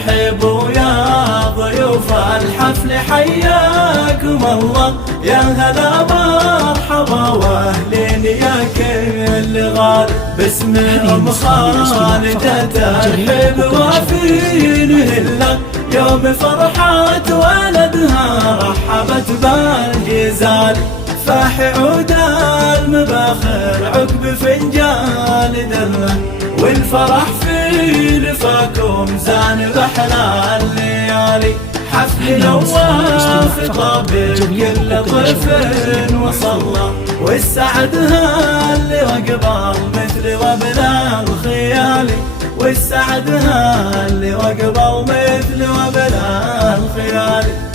ارحبوا يا ضيوف الحفل حياكم الله، يا هلا مرحبا واهلين يا كل غالي. باسم ام خالدة ترحب وافين هلا، يوم فرحة ولدها رحبت بالجزال. فاح عود المباخر عقب فنجان دله، والفرح في لفاكم زان بحلى الليالي. حفل نواف طابق كل طفل وصلى، والسعد هاللي وقبل مثل وبلا الخيالي. والسعد هاللي وقبل مثل وبلا الخيالي.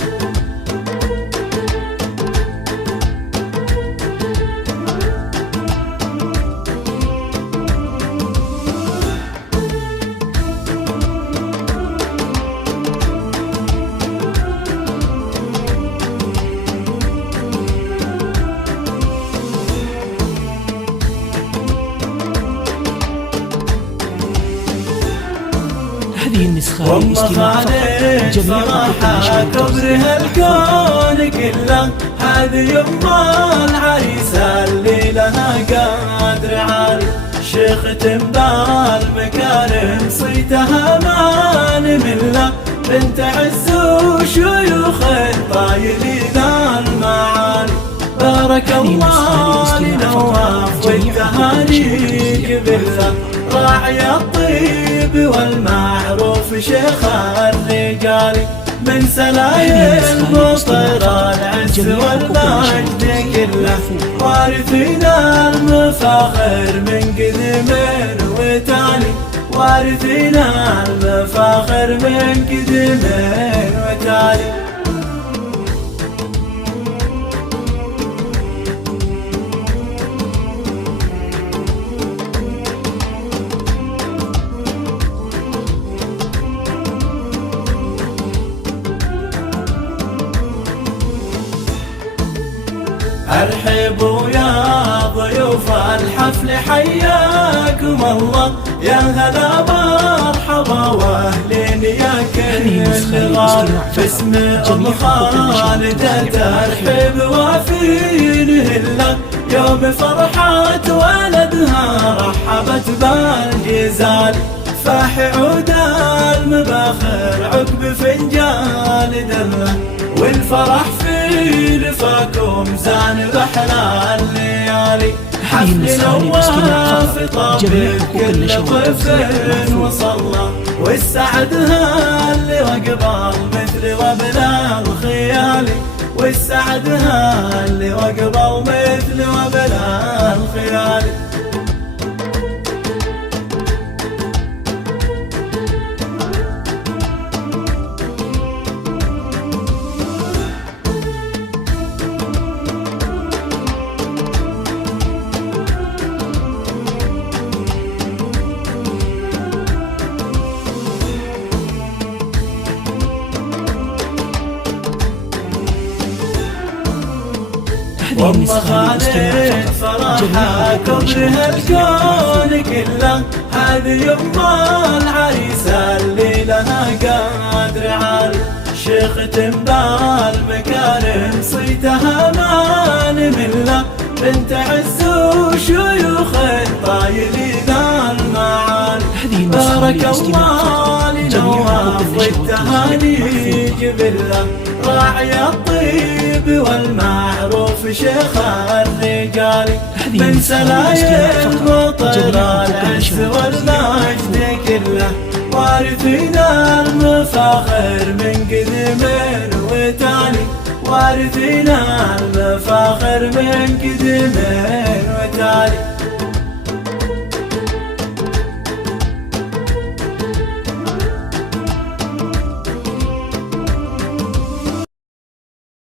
هذه النسخة للاستماع فقط، جميع صراحة كبرها الكون كله. هذه يما العريسة اللي لها قدر عالي، شيخ تنبال مكارم صيتها ما نمله. بنت عز وشيوخ طايلين المعالي، بارك الله لنواف والتهاني قبله. راعي الطيب والمعروف شيخ الرجال، من سلايل مطر العز والمجد كله. وارثنا المفاخر من قدم وتالي، وارثنا المفاخر من قدم وتالي. ارحبوا يا ضيوف الحفل حياكم الله، يا هلا مرحبا واهلين يا كل غالي. باسم ام خالدة ترحب وافين هلا، يوم فرحة ولدها رحبت بالجزال. فاح عود المباخر عقب فنجان دله، والفرح في لفاكم زان بحلى الليالي. حفل نواف طابق كل طفل وصلى، والسعد هاللي وقبل مثل وبلا الخيالي. والسعد هاللي وقبل مثل وبلا الخيالي. ام خالد فرحة كبرها الكون كله. هذه يما العريسة اللي لها قدر عالي، شيخ تنبال مكارم صيتها ما نمله. بنت عز وشيوخ طايلين المعالي، بارك الله لنواف والتهاني قبله. راعي الطيب والمعروف شيخ الرجال، من سلايل مطر العز والمجد كله. وارثنا المفاخر من قدم وتالي، وارثنا المفاخر من قدم وتالي.